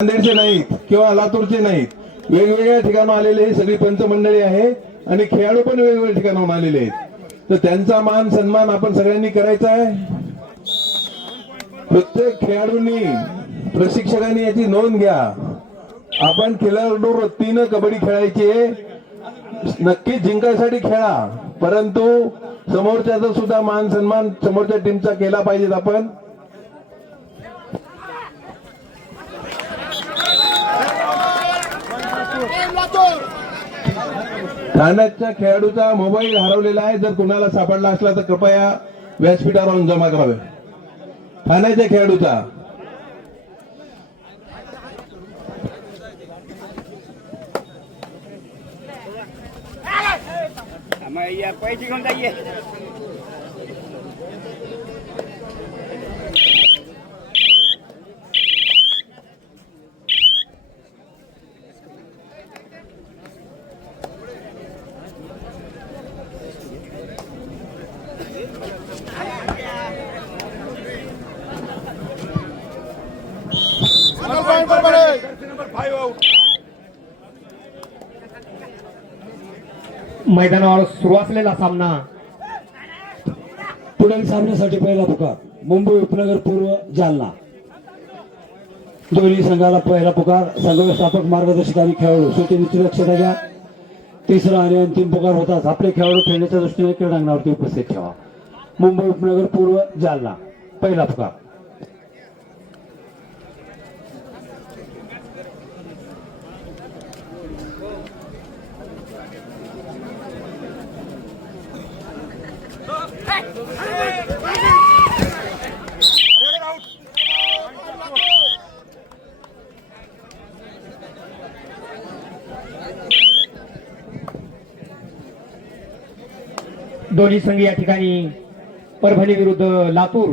नांदेडचे नाहीत किंवा लातूरचे नाहीत, वेगवेगळ्या ठिकाणून आलेले ही सगळी पंचमंडळी आहे आणि खेळाडू पण वेगवेगळ्या ठिकाणून आलेले आहेत. तर त्यांचा मान सन्मान आपण सगळ्यांनी करायचा आहे. प्रत्येक खेळाडूंनी प्रशिक्षकांनी याची नोंद घ्या. आपण खेळाडू वृत्तीनं कबड्डी खेळायची आहे, नक्कीच जिंकायसाठी खेळा, परंतु समोरच्याचा सुद्धा मान सन्मान समोरच्या टीमचा केला पाहिजे. आपण ठाण्याच्या खेळाडूचा मोबाईल हरवलेला आहे, जर कुणाला सापडला असला तर कृपया व्यासपीठावर आणून जमा करावे. ठाण्याच्या खेळाडूचा पैसे घेऊन जाईये. मैदानावर सुरू असलेला सामना. पुढील सामन्यासाठी पहिला पुकार मुंबई उपनगर पूर्व जालना. दोन्ही संघाला पहिला पुकार. संघ व्यवस्थापक मार्गदर्शक आणि खेळाडू सूचनेची लक्षात घ्या. तिसरा आणि अंतिम पुकार होताच आपले खेळाडू खेळण्याच्या दृष्टीने क्रीडांगणावरती उपस्थित ठेवा. मुंबई उपनगर पूर्व जालना पहिला पुकार. दोन्ही संघ या ठिकाणी परभणी विरुद्ध लातूर,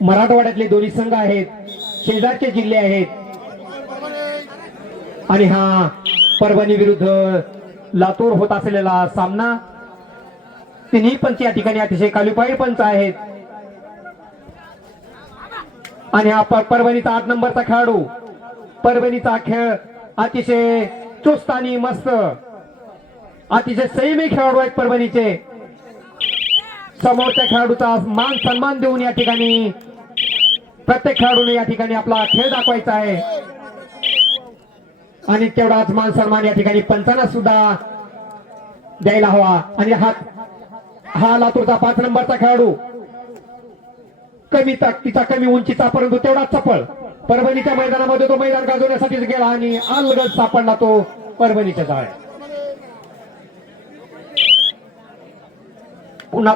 मराठवाड्यातले दोन्ही संघ आहेत, शेजारचे जिल्हे आहेत आणि हा परभणी विरुद्ध लातूर होत असलेला सामना. तिन्ही पंच या ठिकाणी अतिशय क्वालिफाईड पंच आहेत आणि हा परभणीचा 8 नंबरचा खेळाडू. परभणीचा खेळ अतिशय चुस्त आणि मस्त, अतिशय संयमी खेळाडू आहेत परभणीचे. समोरच्या खेळाडूचा मान सन्मान देऊन या ठिकाणी प्रत्येक खेळाडूने या ठिकाणी आपला खेळ दाखवायचा आहे आणि तेवढाच मान सन्मान या ठिकाणी पंचांना सुद्धा द्यायला हवा. आणि हा लातूरचा 5 नंबरचा खेळाडू, कमी ताकदीचा, कमी उंचीचा, परंतु तेवढाच चपळ. परभणीच्या मैदानामध्ये तो मैदान गाजवण्यासाठीच गेला आणि अलगद सापडला तो परभणीच्या जाळ्यात. पुन्हा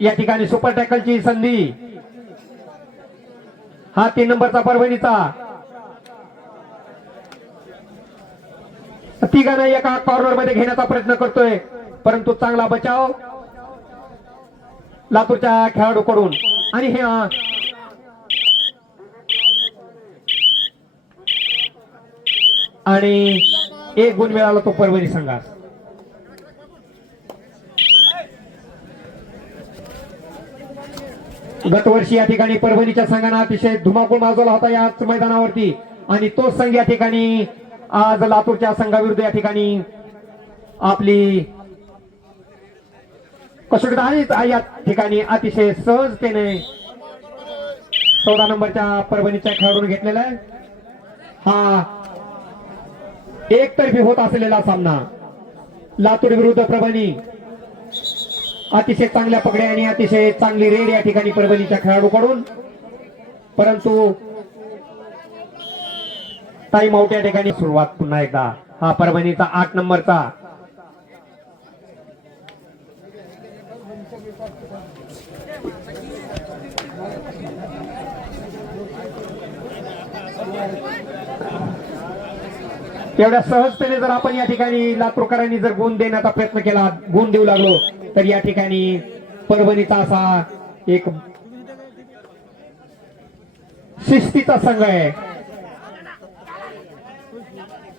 या ठिकाणी सुपर टॅकलची संधी. हा 3 नंबरचा परभणीचा. तिघांना एका कॉर्नर मध्ये घेण्याचा प्रयत्न करतोय, परंतु चांगला बचाव लातूरच्या खेळाडूकडून. आणि हे आणि 1 गुण मिळाला तो परभणी संघास. गतवर्षी या ठिकाणी परभणीच्या संघाने अतिशय धुमाकूळ माजवला होता याच मैदानावरती आणि तो संघ या ठिकाणी आज लातूरच्या संघाविरुद्ध या ठिकाणी आपली कसोटी या ठिकाणी अतिशय सहजतेने 14 नंबरच्या परभणीच्या खेळाडूने घेतलेला आहे. हा एकतर्फी होत असलेला सामना. लातूर विरुद्ध परभणी. अतिशय चांगल्या पकड्या आणि अतिशय चांगली रेड या ठिकाणी परभणीच्या खेळाडूकडून, परंतु टाइम आउट या ठिकाणी. सुरुवात पुन्हा एकदा. हा परभणीचा 8 नंबरचा. एवढ्या सहजतेने जर आपण या ठिकाणी लातूरकरांनी जर गुण देण्याचा प्रयत्न केला, गुण देऊ लागलो, तर या ठिकाणी परभणीचा असा एक शिस्तीचा संघ आहे.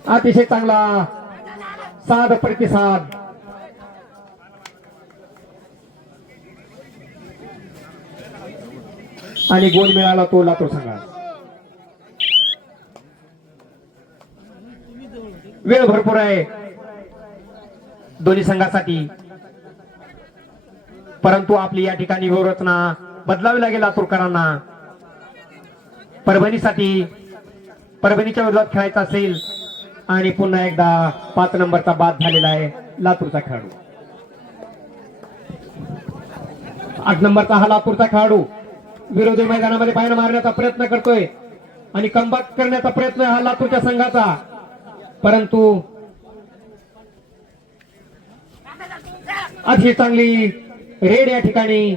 अतिशय चांगला साध प्रतिसाद. आणि गोल मिळाला तो लातूर संघास. वेळ भरपूर आहे दोन्ही संघासाठी, परंतु आपली या ठिकाणी व्यूहरचना बदलावी लागेल लातूरकरांना. परभणीच्या विरोधात खेळायचं असेल आणि पुन्हा एकदा 5 नंबरचा बाद झालेला आहे लातूरचा खेळाडू. 8 नंबरचा हा लातूरचा खेळाडू विरोधी मैदानामध्ये पायन मारण्याचा प्रयत्न करतोय आणि कमबॅक करण्याचा प्रयत्न हा लातूरच्या संघाचा, परंतु अशी चांगली रेड या ठिकाणी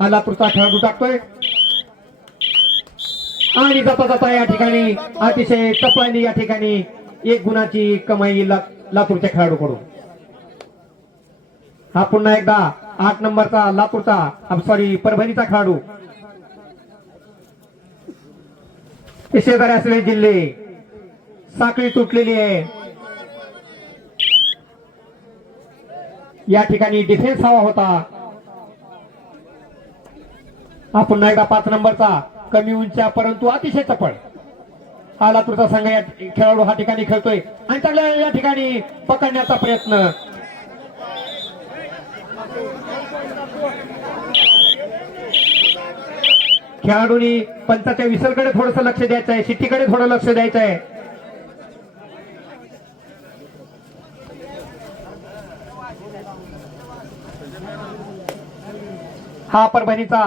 हा लातूरचा खेळाडू टाकतोय आणि जाता जाता या ठिकाणी अतिशय चपळाईने या ठिकाणी 1 गुणाची कमाई लातूरच्या खेळाडूकडून. हा पुन्हा एकदा 8 नंबरचा लातूरचा परभणीचा खेळाडू. शेजारी असलेले जिल्हे, साखळी तुटलेली आहे, या ठिकाणी डिफेन्स हवा होता. हा पुन्हा एकदा 5 नंबरचा कमी उंच्या परंतु अतिशय चपळ हा लातूरचा संघ या खेळाडू हा ठिकाणी खेळतोय आणि चांगल्या या ठिकाणी पकडण्याचा प्रयत्न. खेळाडूंनी पंचाच्या विसलकडे थोडंसं लक्ष द्यायचं आहे, शिट्टीकडे थोडं लक्ष द्यायचं आहे. हा परभणीचा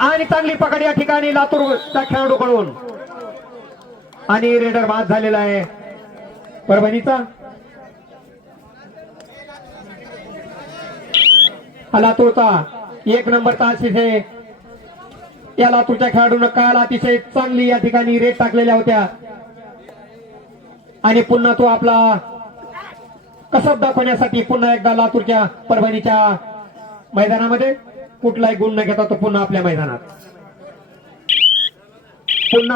आणि चांगली पकड या ठिकाणी लातूरच्या खेळाडूकडून आणि रेडर बाद झालेला आहे परभणीचा. हा लातूरचा 1 नंबरचा आशिष आहे. या लातूरच्या खेळाडूंना काल अतिशय चांगली या ठिकाणी रेड टाकलेल्या होत्या आणि पुन्हा तो आपला कसब दाखवण्यासाठी पुन्हा एकदा लातूरच्या परभणीच्या मैदानामध्ये कुठलाही गुण न घेता तो पुन्हा आपल्या मैदानात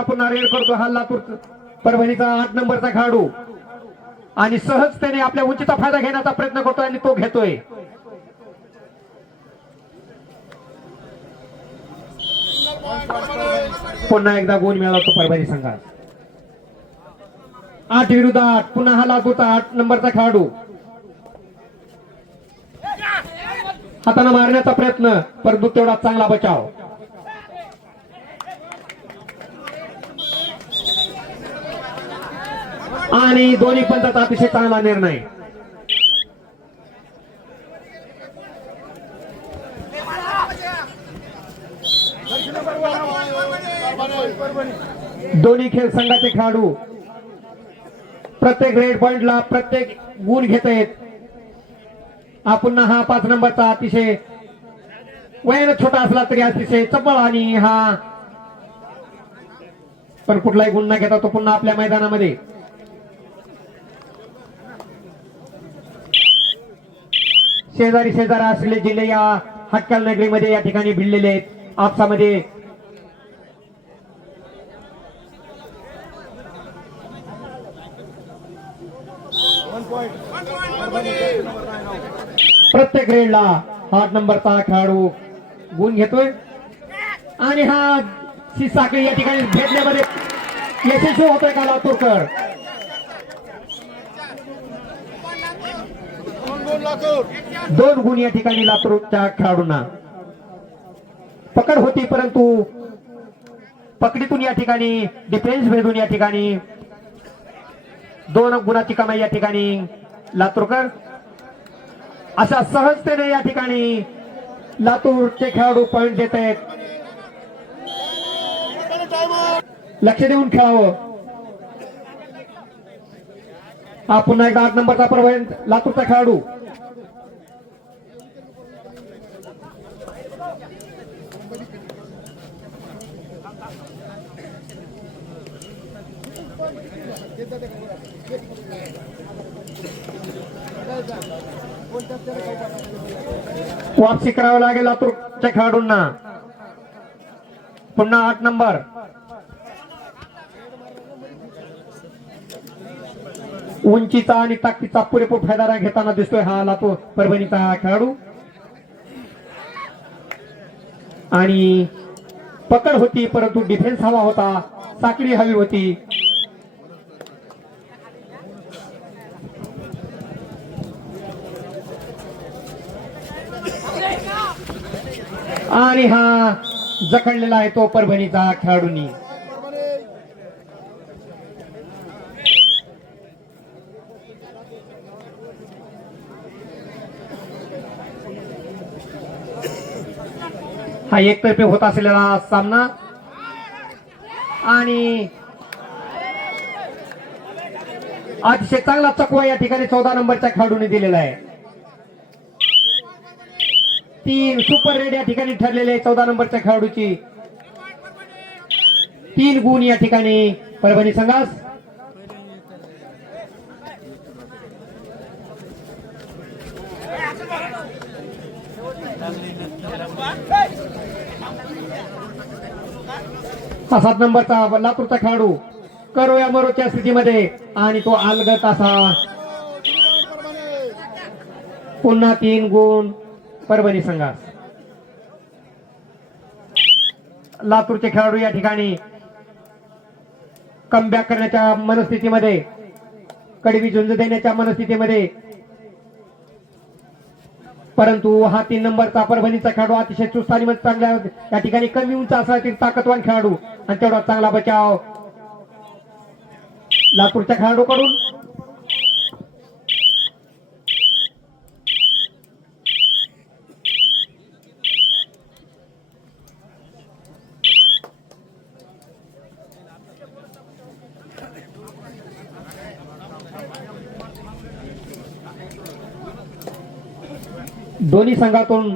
पुन्हा रेड करतो हा लातूर परभणीचा 8 नंबरचा खेळाडू आणि सहजतेने आपल्या उंचीचा फायदा घेण्याचा प्रयत्न करतोय आणि तो घेतोय. पुन्हा एकदा गुण मिळाला तो परभणी संघात. 8 विरुद्ध 8 पुन्हा हा लातूरचा 8 नंबरचा खेळाडू हाताने मारण्याचा प्रयत्न परंतु तेवढा चांगला बचाव. आणि दोन्ही पंचाचा अतिशय चांगला निर्णय. दोन्ही खेळ संघाचे खेळाडू प्रत्येक रेड पॉइंटला प्रत्येक गुण घेत आहेत. हा पुन्हा हा 5 नंबरचा अतिशय वयाने छोटा असला तरी अतिशय चपळ आणि हा पण कुठलाही गुण न घेता तो पुन्हा आपल्या मैदानामध्ये. शेजारी असलेले जिल्हे या हटकल नगरीमध्ये या ठिकाणी भिडलेले आहेत आपसामध्ये. प्रत्येक रेडला 8 नंबरचा खेळाडू गुण घेतोय आणि हा साखळी या ठिकाणी भेटण्यामध्ये यशस्वी होतोय का लातूरकर. दोन गुण या ठिकाणी लातूरच्या खेळाडूंना. पकड होती परंतु पकडीतून या ठिकाणी डिफेन्स भेदून या ठिकाणी 2 गुणाची कमाई या ठिकाणी लातूरकर. अशा सहजतेने या ठिकाणी लातूरचे खेळाडू पॉइंट देत आहेत. लक्ष देऊन खेळावं. हा पुन्हा एकदा 8 नंबरचा परभणी लातूरचा खेळाडू. वापसी करावी लागेल लातूरच्या खेळाडूंना. पुन्हा 8 नंबर उंचीचा आणि ताकदीचा पुरेपूर फायदा घेताना दिसतोय हा लातूर परभणीचा खेळाडू. आणि पकड होती, परंतु डिफेन्स हवा होता, साखळी हवी होती. आणि हा जखडलेला आहे तो परभणीचा खेळाडूंनी. हा एकतर्फे होत असलेला सामना आणि अतिशय चांगला चकवा या ठिकाणी 14 नंबरच्या खेळाडूने दिलेला आहे. 3 सुपर रेड या ठिकाणी ठरलेले 14 नंबरच्या खेळाडूची 3 गुण या ठिकाणी परभणी संघास. हा 7 नंबरचा लातूरचा खेळाडू करो या मरोच्या स्थितीमध्ये आणि तो अलगत असा. पुन्हा 3 गुण परभणी संघास. लातूरचे खेळाडू या ठिकाणी कमबॅक करण्याच्या मनस्थितीमध्ये, कडवी झुंज देण्याच्या मनस्थितीमध्ये, परंतु हा 3 नंबरचा परभणीचा खेळाडू अतिशय चुस्त आणि चांगल्या या ठिकाणी कमी उंच असा ताकदवान खेळाडू आणि तेवढा चांगला बचाव लातूरच्या खेळाडूकडून. दोन्ही संघातून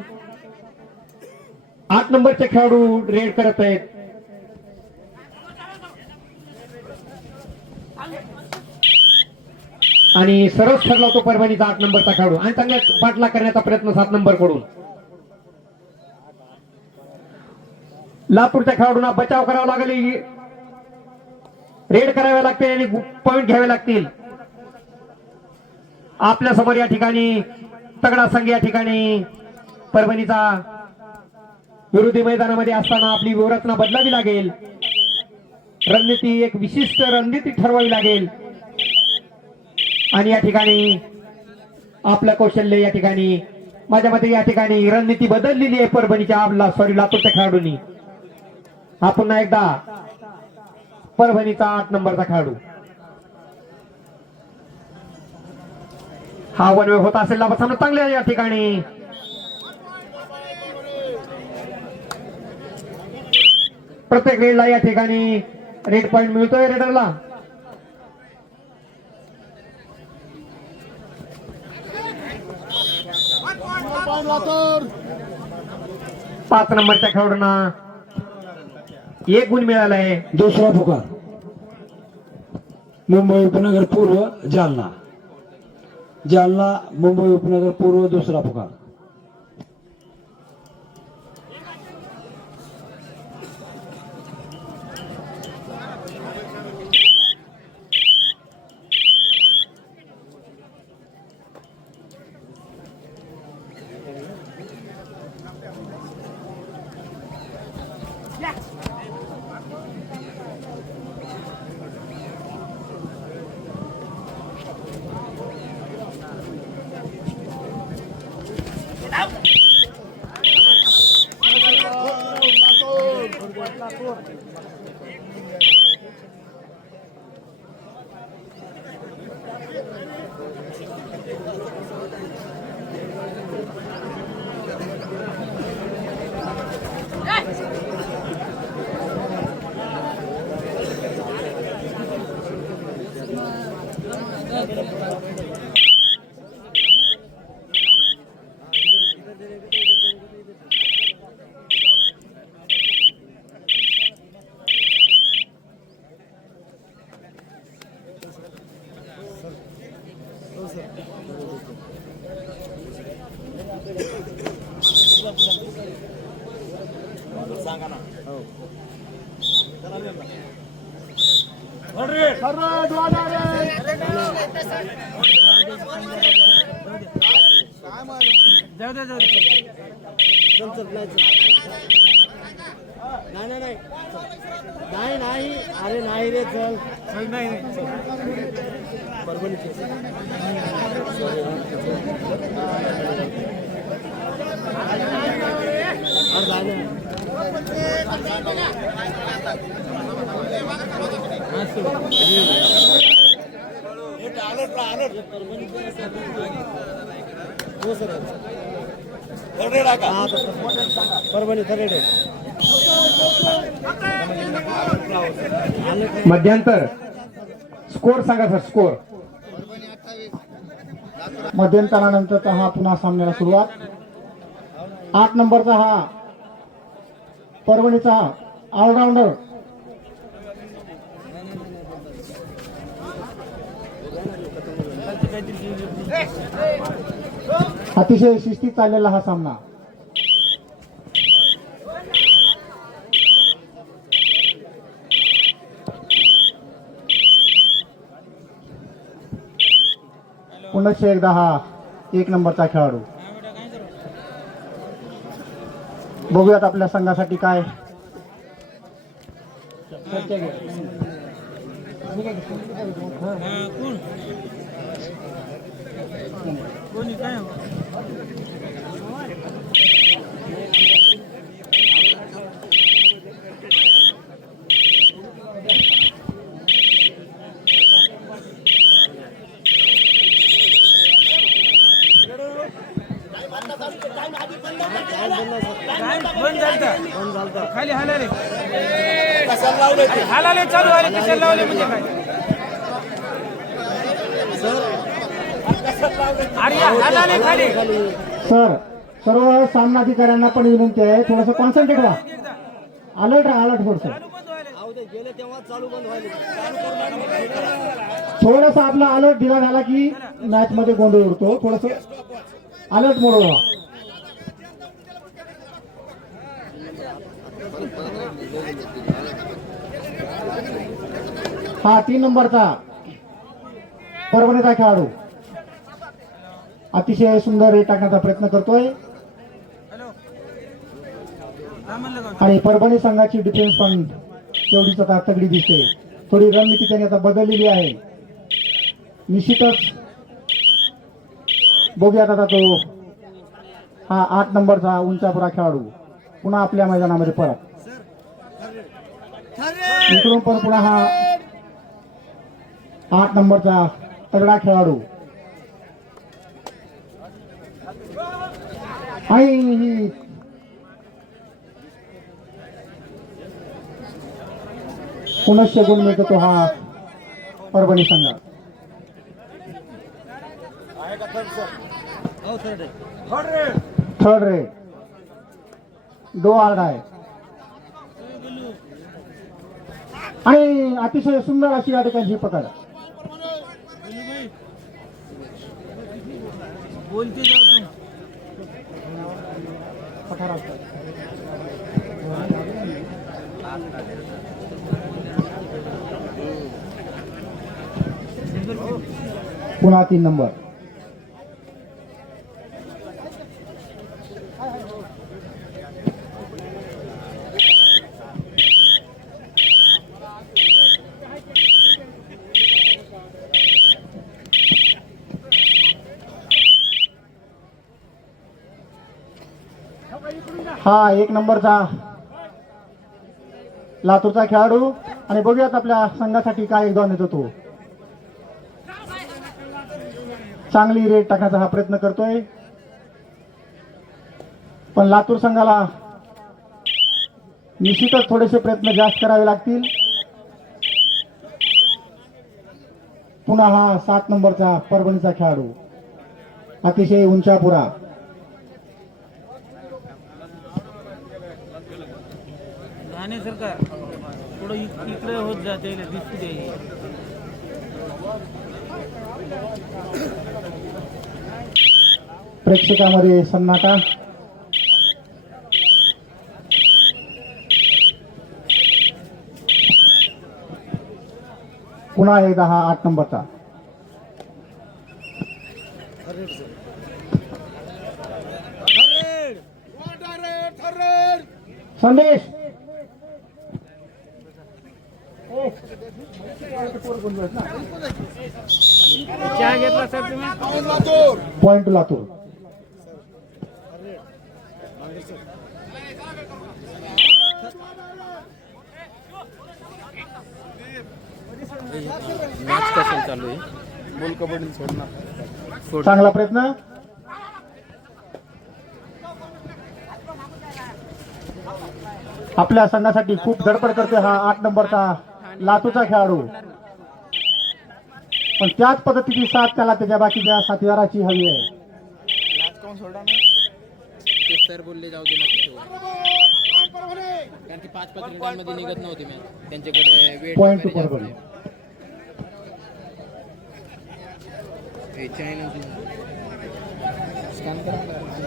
8 नंबरचे खेळाडू रेड करत आहेत. आणि सरस ठरला तो परभणीचा 8 नंबरचा खेळाडू आणि चांगल्या पाठला करण्याचा प्रयत्न 7 नंबर कडून. लातूरच्या खेळाडूंना बचाव करावा लागेल, रेड करावे लागते आणि पॉइंट घ्यावे लागतील. आपल्या समोर या ठिकाणी तगडा संघ या ठिकाणी परभणीचा विरोधी मैदानामध्ये असताना आपली व्यूहरचना बदलावी लागेल. रणनीती एक विशिष्ट रणनीती ठरवावी लागेल आणि या ठिकाणी आपलं कौशल्य या ठिकाणी माझ्या मते या ठिकाणी रणनीती बदललेली आहे परभणीच्या लातूरच्या खेळाडूंनी. हा पुन्हा एकदा परभणीचा 8 नंबरचा खेळाडू. हा वन वे होत असेल सामना चांगले या ठिकाणी. प्रत्येक रेडला या ठिकाणी रेड पॉइंट मिळतोय रेडरला. पाच नंबरच्या खेळाडूंना 1 गुण मिळाला आहे. दुसरा पुकार मुंबई उपनगर पूर्व जालना. जालना मुंबई उपनगर पूर्व दुसरा पुकार. नाही अरे नाही रे चल परभणी थर्ड मध्यंतर स्कोर सांगा सर स्कोर. मध्यंतरानंतरचा हा पुन्हा सामन्याला सुरुवात. 8 नंबरचा हा परभणीचा ऑलराऊंडर अतिशय शिस्तीत चाललेला हा सामना. पुन्हा एकदा हा 1 नंबरचा खेळाडू. बघूयात आपल्या संघासाठी काय खाली हालाले हालाले चालू आले कशाला लावले म्हणजे काय अरे हालाले खाली. सर सर्व सामना अधिकाऱ्यांना पण विनंती आहे थोडस कॉन्सन्ट्रेट व्हा. अलर्ट राहा अलर्ट थोडस. थोडस आपला अलर्ट दिला झाला की मॅच मध्ये गोंधळ उडतो. थोडस अलर्ट मोड व्हा. हा 3 नंबरचा परभणीचा खेळाडू अतिशय सुंदर रेट टाकण्याचा प्रयत्न करतोय आणि परभणी संघाची डिफेन्स पण तेवढीच आता तगडी दिसते. थोडी रणनीती त्यांनी आता बदललेली आहे. निश्चितच बघूयात आता तो हा 8 नंबरचा उंचापुरा खेळाडू पुन्हा आपल्या मैदानामध्ये परत. इकडून पण पुन्हा हा 8 नंबरचा तगडा खेळाडू आणि पुनश्च गुण मिळतो तो हा परभणी संघ. थर्ड रेड दो आर्ड आहे आणि अतिशय सुंदर अशी या ठिकाणी पकड. बोलते जाऊ पुन्हा 3 नंबर. हा 1 नंबरचा लातूरचा खेळाडू आणि बघूयात आपल्या संघासाठी काय योगदान देतो तो. चांगली रेट टाकण्याचा हा प्रयत्न करतोय पण लातूर संघाला निश्चितच थोडेसे प्रयत्न जास्त करावे लागतील. पुन्हा हा 7 नंबरचा परभणीचा खेळाडू अतिशय उंचापुरा. ठाणे सरकार थोडं इकडे होत जाते दिसू दे. प्रेक्षकामध्ये सन्नाटा. पुन्हा एकदा हा 8 नंबरचा संदेश चहा घेतला सर तुम्ही पॉइंट टू लातूर. मॅच कसं चालू आहे बोल कबड्डी सोडणार चांगला प्रयत्न. आपल्या संघासाठी खूप धडपड करतोय हा 8 नंबरचा लातूरचा खेळाडू, पण त्याच पद्धतीची साथ त्याला त्याच्या बाकीच्या साथीदाराची हवी आहे. ते सर बोलले जाऊ दे नका कारण की 5-5 मिनिटांमध्ये निघत नव्हती मॅच त्यांच्याकडे वेळ पॉइंट टू परभणी.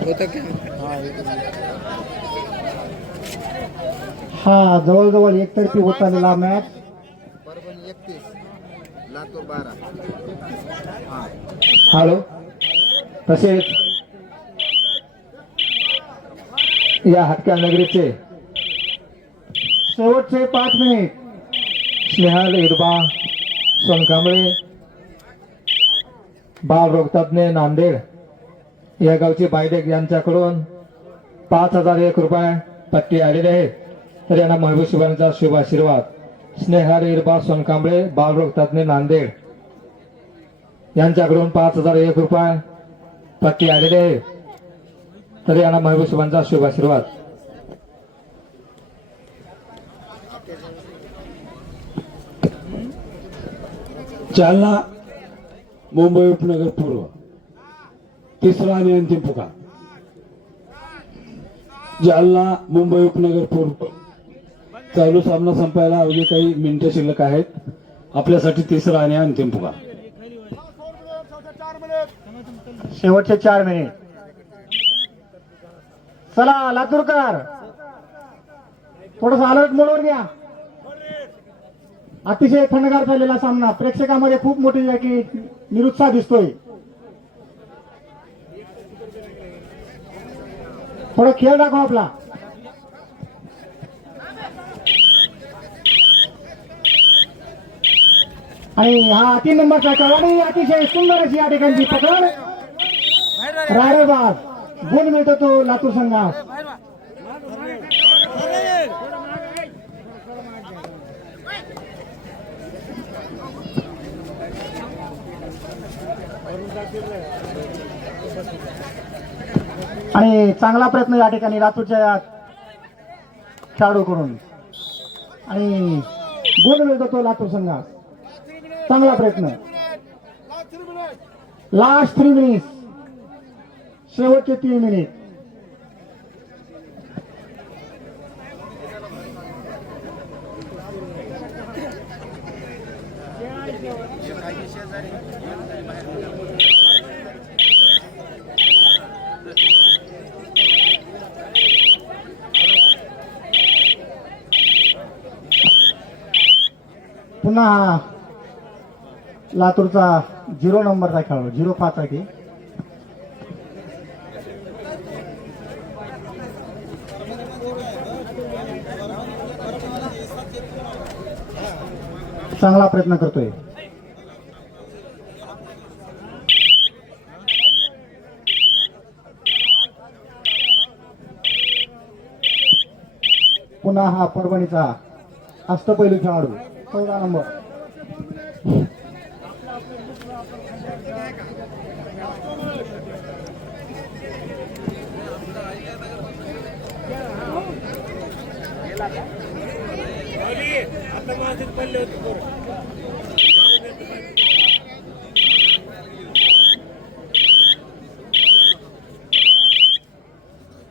होतं की हा जवळजवळ एकतर्फी होत चाललेला मॅच. परभणी 31 लातूर 12. हॅलो. तसेच या हटक्या नगरीचे शेवटचे 5 मिनिट. स्नेहल इरबा सोनकांबळे बालरोगतज्ञ नांदेड या गावचे बायडेक यांच्याकडून 5,001 रुपये पट्टी आलेले आहे. तर यांना महबूब शिवांचा शुभ आशीर्वाद. स्नेहल इरबा सोनकांबळे बालरोगतज्ञ नांदेड यांच्याकडून 5,001 रुपये पट्टी आलेले आहे. तर यांना महबूब शिवांचा शुभ आशीर्वाद. जालना मुंबई उपनगर पूर्व तिसरा आणि अंतिम पुकार. जालना मुंबई उपनगर पूर्व चालू सामना संपायला अवघी काही मिनिटं शिल्लक आहेत. आपल्यासाठी तिसरा आणि अंतिम पुकार. शेवटचे 4 मिनिट. चला लातूरकर, थोडस अलर्ट मोडवर घ्या. अतिशय थंडगार झालेला सामना, प्रेक्षकांमध्ये खूप मोठी की निरुत्साह दिसतोय. थोडं खेळ दाखवा आपला. आणि हा 3 नंबरचा कवाडी अतिशय सुंदर अशी या ठिकाणची पकड. रायबाद गुण मिळतो तो लातूर संघास. आणि चांगला प्रयत्न या ठिकाणी लातूरच्या खेळाडूकडून आणि गुण मिळतो तो लातूर संघास. चांगला प्रयत्न. लास्ट 3 मिनिट, शेवटचे 3 मिनिट. पुन्हा लातूरचा 0 नंबरचा खेळाडू 05 आहे. चांगला प्रयत्न करतोय. पुन्हा हा परभणीचा अष्टपैलू खेळाडू 14 नंबर.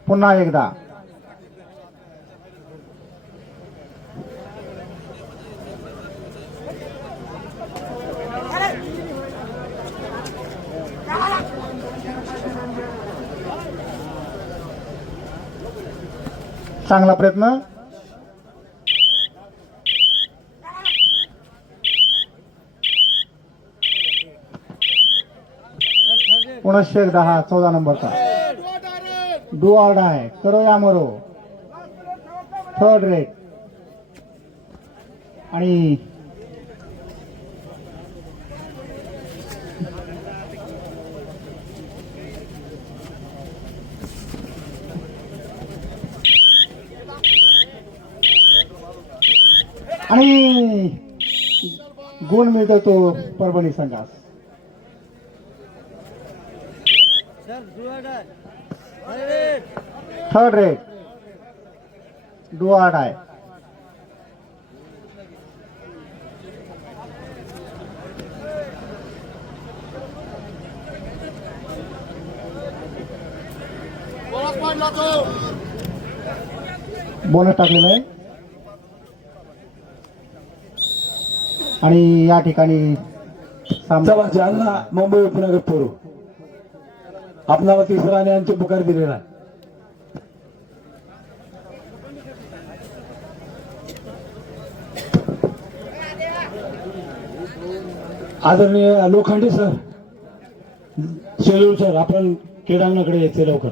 पुन्हा एकदा चांगला प्रयत्न. पुनश्च एकदा हा 14 नंबरचा डू ऑर डाय, करो या मरो, 3rd रेट. आणि आणि गुण मिळतो तो परभणी संघास. सर जुआ डाय अरे third rate do or die. Bonus टाकलेला आहे आणि या ठिकाणी सामना चला जालना मुंबई उपनगर पूर्व आपणाला तिसरा आणि अंतिम पुकार दिलेला आहे. आदरणीय लोखंडे सर, शेलूर सर, आपण क्रीडांगणाकडे यायचे लवकर.